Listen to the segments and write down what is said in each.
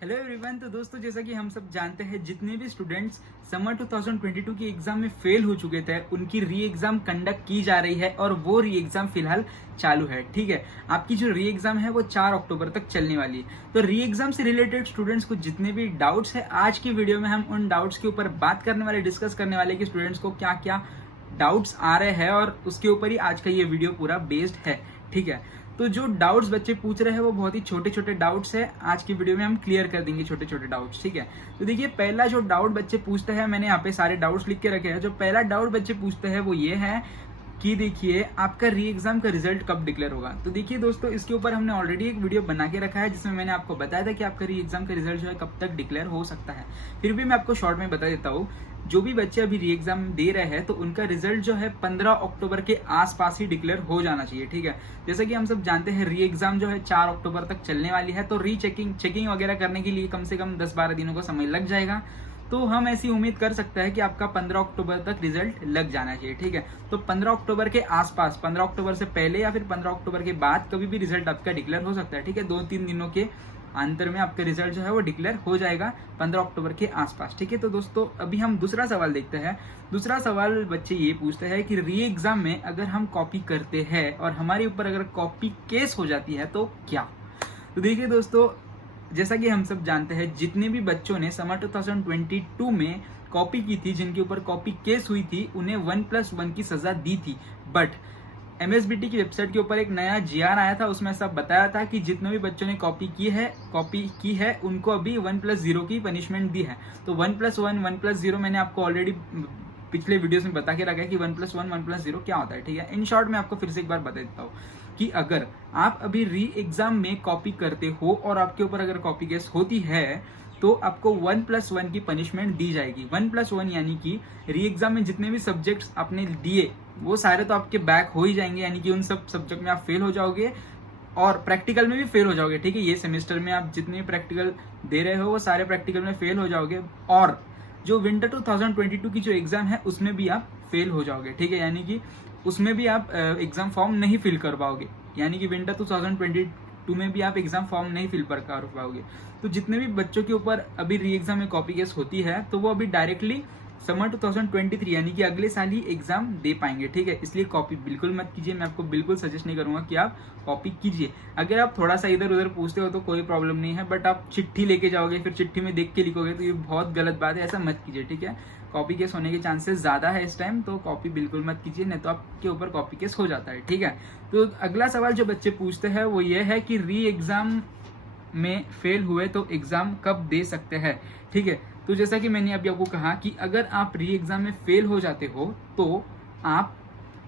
Hello everyone. तो दोस्तों, जैसा कि हम सब जानते हैं, जितने भी स्टूडेंट्स समर 2022 की एग्जाम में फेल हो चुके थे, उनकी री एग्जाम कंडक्ट की जा रही है और वो री एग्जाम फिलहाल चालू है। ठीक है, आपकी जो री एग्जाम है वो 4 अक्टूबर तक चलने वाली है। तो री एग्जाम से रिलेटेड स्टूडेंट्स को जितने भी डाउट्स है, आज की वीडियो में हम उन डाउट्स के ऊपर बात करने वाले, डिस्कस करने वाले कि स्टूडेंट्स को क्या क्या डाउट्स आ रहे हैं और उसके ऊपर ही आज का ये वीडियो पूरा बेस्ड है। ठीक है, तो जो डाउट्स बच्चे पूछ रहे हैं वो बहुत ही छोटे छोटे डाउट्स है। आज की वीडियो में हम क्लियर कर देंगे छोटे छोटे डाउट्स। ठीक है, तो देखिए, पहला जो डाउट बच्चे पूछते हैं, मैंने यहाँ पे सारे डाउट्स लिख के रखे हैं। जो पहला डाउट बच्चे पूछते हैं वो ये है कि देखिए, आपका री एग्जाम का रिजल्ट कब डिक्लेयर होगा। तो देखिए दोस्तों, इसके ऊपर हमने ऑलरेडी एक वीडियो बना के रखा है जिसमें मैंने आपको बताया था कि आपका री एग्जाम का रिजल्ट जो है कब तक डिक्लेयर हो सकता है। फिर भी मैं आपको शॉर्ट में बता देता हूँ, जो भी बच्चे अभी री एग्जाम दे रहे हैं तो उनका रिजल्ट जो है 15 अक्टूबर के आसपास ही डिक्लेयर हो जाना चाहिए। ठीक है, जैसा कि हम सब जानते हैं, री एग्जाम जो है 4 अक्टूबर तक चलने वाली है, तो री चेकिंग वगैरह करने के लिए कम से कम 10-12 दिनों का समय लग जाएगा। तो हम ऐसी उम्मीद कर सकते हैं कि आपका 15 अक्टूबर तक रिजल्ट लग जाना चाहिए। ठीक है, तो 15 अक्टूबर के आसपास, 15 अक्टूबर से पहले या फिर 15 अक्टूबर के बाद कभी भी रिजल्ट आपका डिक्लेयर हो सकता है। ठीक है, 2-3 दिनों के अंतर में आपका रिजल्ट जो है वो डिक्लेयर हो जाएगा 15 अक्टूबर के आसपास। ठीक है, तो दोस्तों अभी हम दूसरा सवाल देखते हैं। दूसरा सवाल बच्चे ये पूछते हैं कि री एग्जाम में अगर हम कॉपी करते हैं और हमारे ऊपर अगर कॉपी केस हो जाती है तो क्या। तो देखिए दोस्तों, जैसा कि हम सब जानते हैं, जितने भी बच्चों ने समर 2022 में कॉपी की थी, जिनके ऊपर कॉपी केस हुई थी, उन्हें 1+1 की सजा दी थी। बट MSBT की वेबसाइट के ऊपर एक नया GR आया था, उसमें सब बताया था कि जितने भी बच्चों ने कॉपी की है उनको अभी 1+0 की पनिशमेंट दी है। तो 1+1 1+0 मैंने आपको ऑलरेडी पिछले वीडियोस में बता के रखा है कि 1+1 1+0 क्या होता है। ठीक है, इन शॉर्ट मैं आपको फिर से एक बार बता देता हूँ कि अगर आप अभी री एग्जाम में कॉपी करते हो और आपके ऊपर अगर कॉपी केस होती है तो आपको 1+1 की पनिशमेंट दी जाएगी। 1+1 यानी कि री एग्जाम में जितने भी सब्जेक्ट्स आपने दिए वो सारे तो आपके बैक हो ही जाएंगे, यानी कि उन सब सब्जेक्ट में आप फेल हो जाओगे और प्रैक्टिकल में भी फेल हो जाओगे। ठीक है, ये सेमेस्टर में आप जितने भी प्रैक्टिकल दे रहे हो वो सारे प्रैक्टिकल में फेल हो जाओगे और जो विंटर 2022 की जो एग्जाम है उसमें भी आप फेल हो जाओगे। ठीक है, यानी कि उसमें भी आप एग्जाम फॉर्म नहीं फिल कर पाओगे, यानी कि विंटर 2022 में भी आप एग्जाम फॉर्म नहीं फिल कर पाओगे। तो जितने भी बच्चों के ऊपर अभी री एग्जाम में कॉपी केस होती है तो वो अभी डायरेक्टली समर 2023 यानी कि अगले साल ही एग्जाम दे पाएंगे। ठीक है, इसलिए कॉपी बिल्कुल मत कीजिए। मैं आपको बिल्कुल सजेस्ट नहीं करूंगा कि आप कॉपी कीजिए। अगर आप थोड़ा सा इधर उधर पूछते हो तो कोई प्रॉब्लम नहीं है, बट आप चिट्ठी लेके जाओगे फिर चिट्ठी में देख के लिखोगे तो ये बहुत गलत बात है, ऐसा मत कीजिए। ठीक है, कॉपी केस होने के चांसेस ज्यादा है इस टाइम, तो कॉपी बिल्कुल मत कीजिए, नहीं तो आपके ऊपर कॉपी केस हो जाता है। ठीक है, तो अगला सवाल जो बच्चे पूछते हैं वो ये है कि री एग्जाम में फेल हुए तो एग्जाम कब दे सकते हैं। ठीक है, तो जैसा कि मैंने अभी आपको कहा कि अगर आप री एग्जाम में फेल हो जाते हो तो आप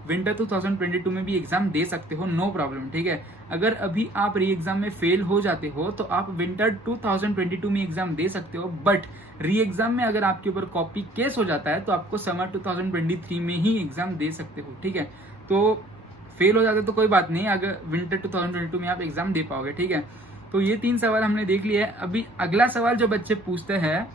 विंटर 2022 में भी एग्जाम दे सकते हो, नो प्रॉब्लम। ठीक है, अगर अभी आप री एग्जाम में फेल हो जाते हो तो आप विंटर 2022 में एग्जाम दे सकते हो, बट री एग्जाम में अगर आपके ऊपर कॉपी केस हो जाता है तो आपको समर 2023 में ही एग्जाम दे सकते हो। ठीक है, तो फेल हो जाते तो कोई बात नहीं, अगर विंटर 2022 में आप एग्जाम दे पाओगे। ठीक है, तो ये 3 सवाल हमने देख लिए। अभी अगला सवाल जो बच्चे पूछते हैं,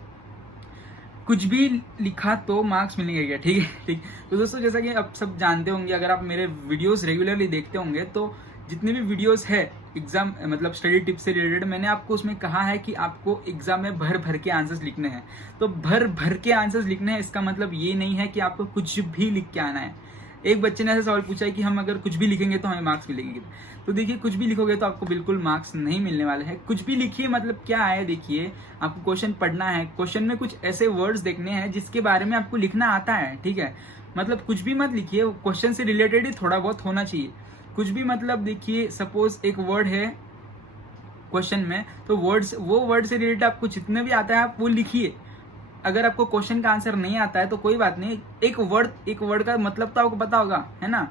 कुछ भी लिखा तो मार्क्स मिलेंगे क्या। ठीक है, ठीक। तो दोस्तों, जैसा कि आप सब जानते होंगे, अगर आप मेरे वीडियोस रेगुलरली देखते होंगे तो जितने भी वीडियोस है एग्जाम मतलब स्टडी टिप्स से रिलेटेड, मैंने आपको उसमें कहा है कि आपको एग्जाम में भर भर के आंसर्स लिखने हैं। तो भर भर के आंसर्स लिखने हैं, इसका मतलब ये नहीं है कि आपको कुछ भी लिख के आना है। एक बच्चे ने ऐसा सवाल पूछा है कि हम अगर कुछ भी लिखेंगे तो हमें मार्क्स मिलेंगे। तो देखिए, कुछ भी लिखोगे तो आपको बिल्कुल मार्क्स नहीं मिलने वाले हैं। कुछ भी लिखिए मतलब क्या है, देखिए, आपको क्वेश्चन पढ़ना है, क्वेश्चन में कुछ ऐसे वर्ड्स देखने हैं जिसके बारे में आपको लिखना आता है। ठीक है, मतलब कुछ भी मत लिखिए, क्वेश्चन से रिलेटेड ही थोड़ा बहुत होना चाहिए। कुछ भी मतलब देखिए, सपोज एक वर्ड है क्वेश्चन में, तो वो वर्ड से रिलेटेड आपको जितने भी आता है आप वो लिखिए। अगर आपको क्वेश्चन का आंसर नहीं आता है तो कोई बात नहीं, एक वर्ड का मतलब तो आपको पता होगा, है ना।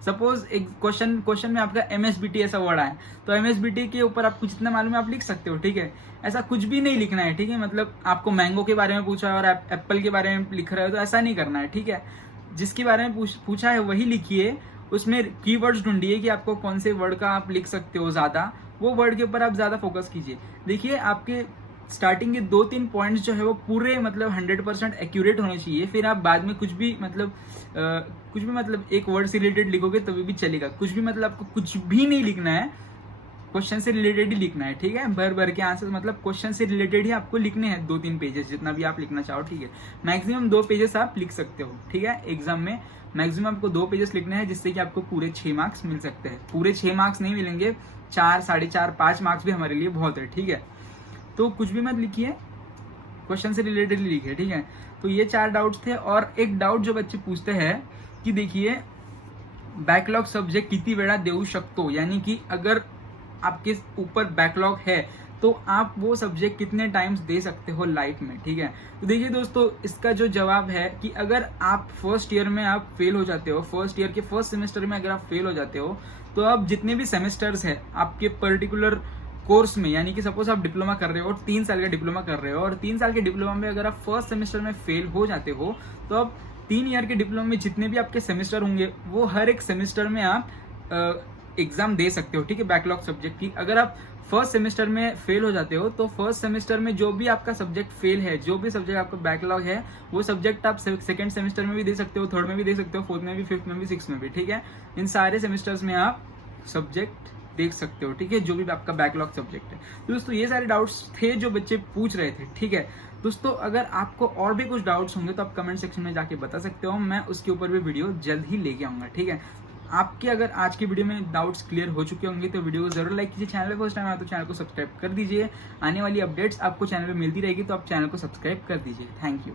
सपोज एक क्वेश्चन में आपका MSBT ऐसा वर्ड आया, तो MSBT के ऊपर आपको जितना मालूम है आप लिख सकते हो। ठीक है, ऐसा कुछ भी नहीं लिखना है। ठीक है, मतलब आपको मैंगो के बारे में पूछा है और आप एप्पल के बारे में लिख रहे हो तो ऐसा नहीं करना है। ठीक है, जिसके बारे में पूछा है वही लिखिए, उसमें कीवर्ड्स ढूंढिए कि आपको कौन से वर्ड का आप लिख सकते हो ज्यादा, वो वर्ड के ऊपर आप ज्यादा फोकस कीजिए। देखिए, आपके स्टार्टिंग के 2-3 पॉइंट्स जो है वो पूरे मतलब 100% एक्यूरेट होने चाहिए, फिर आप बाद में कुछ भी मतलब एक वर्ड से रिलेटेड लिखोगे तभी भी चलेगा। कुछ भी मतलब आपको कुछ भी नहीं लिखना है, क्वेश्चन से रिलेटेड ही लिखना है, ठीक है। भर भर के आंसर मतलब क्वेश्चन से रिलेटेड ही आपको लिखने हैं, 2-3 पेजेस जितना भी आप लिखना चाहो, ठीक है। मैक्सिमम 2 पेजेस आप लिख सकते हो, ठीक है। एग्जाम में मैक्सिमम आपको 2 पेजेस लिखने हैं, जिससे कि आपको पूरे 6 मार्क्स मिल सकते हैं। पूरे 6 मार्क्स नहीं मिलेंगे, 4, 4.5, 5 मार्क्स भी हमारे लिए बहुत है, ठीक है। तो कुछ भी मत लिखिए, क्वेश्चन से रिलेटेड लिखिए, ठीक है। तो ये 4 डाउट्स थे। और एक डाउट जो बच्चे पूछते हैं कि देखिए बॅकलॉग सब्जेक्ट किती वेळा देऊ शकतो, यानी कि अगर आपके ऊपर बैकलॉग है तो आप वो सब्जेक्ट कितने टाइम्स दे सकते हो लाइफ में, ठीक है। तो देखिए दोस्तों, इसका जो जवाब है कि अगर आप फर्स्ट ईयर में आप फेल हो जाते हो, फर्स्ट ईयर के फर्स्ट सेमेस्टर में अगर आप फेल हो जाते हो, तो आप जितने भी सेमेस्टर्स है आपके पर्टिकुलर कोर्स में, यानी कि सपोज आप डिप्लोमा कर रहे हो और 3 साल का डिप्लोमा कर रहे हो, और 3 साल के डिप्लोमा में अगर आप फर्स्ट सेमेस्टर में फेल हो जाते हो, तो आप 3 ईयर के डिप्लोमा में जितने भी आपके सेमेस्टर होंगे वो हर एक सेमेस्टर में आप एग्जाम दे सकते हो, ठीक है, बैकलॉग सब्जेक्ट की। अगर आप फर्स्ट सेमेस्टर में फेल हो जाते हो तो फर्स्ट सेमेस्टर में जो भी आपका सब्जेक्ट फेल है, जो भी सब्जेक्ट आपका बैकलॉग है, वो सब्जेक्ट आप सेकंड सेमेस्टर में भी दे सकते हो, थर्ड में भी दे सकते हो, फोर्थ में भी, फिफ्थ में भी, सिक्स में भी, ठीक है। इन सारे सेमेस्टर्स में आप सब्जेक्ट देख सकते हो, ठीक है, जो भी आपका बैकलॉग सब्जेक्ट है। तो दोस्तों ये सारे डाउट्स थे जो बच्चे पूछ रहे थे, ठीक है। दोस्तों अगर आपको और भी कुछ डाउट्स होंगे तो आप कमेंट सेक्शन में जाके बता सकते हो, मैं उसके ऊपर भी वीडियो जल्द ही लेके आऊंगा, ठीक है। आपके अगर आज की वीडियो में डाउट्स क्लियर हो चुके होंगे तो वीडियो को जरूर लाइक कीजिए। चैनल पे फर्स्ट टाइम आया तो चैनल को सब्सक्राइब कर दीजिए। आने वाली अपडेट्स आपको चैनल पे मिलती रहेगी, तो आप चैनल को सब्सक्राइब कर दीजिए। Thank you.